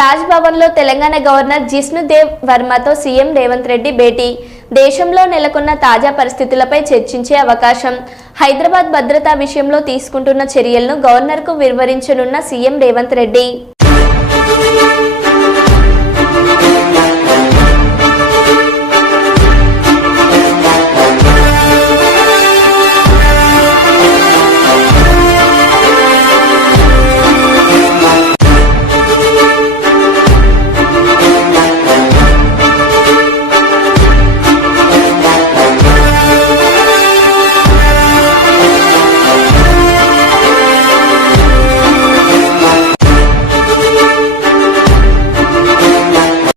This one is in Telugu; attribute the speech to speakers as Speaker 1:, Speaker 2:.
Speaker 1: రాజ్భవన్లో తెలంగాణ గవర్నర్ జిష్ణుదేవ్ వర్మతో సీఎం రేవంత్ రెడ్డి భేటీ. దేశంలో నెలకొన్న తాజా పరిస్థితులపై చర్చించే అవకాశం. హైదరాబాద్ భద్రతా విషయంలో తీసుకుంటున్న చర్యలను గవర్నర్కు వివరించనున్న సీఎం రేవంత్ రెడ్డి.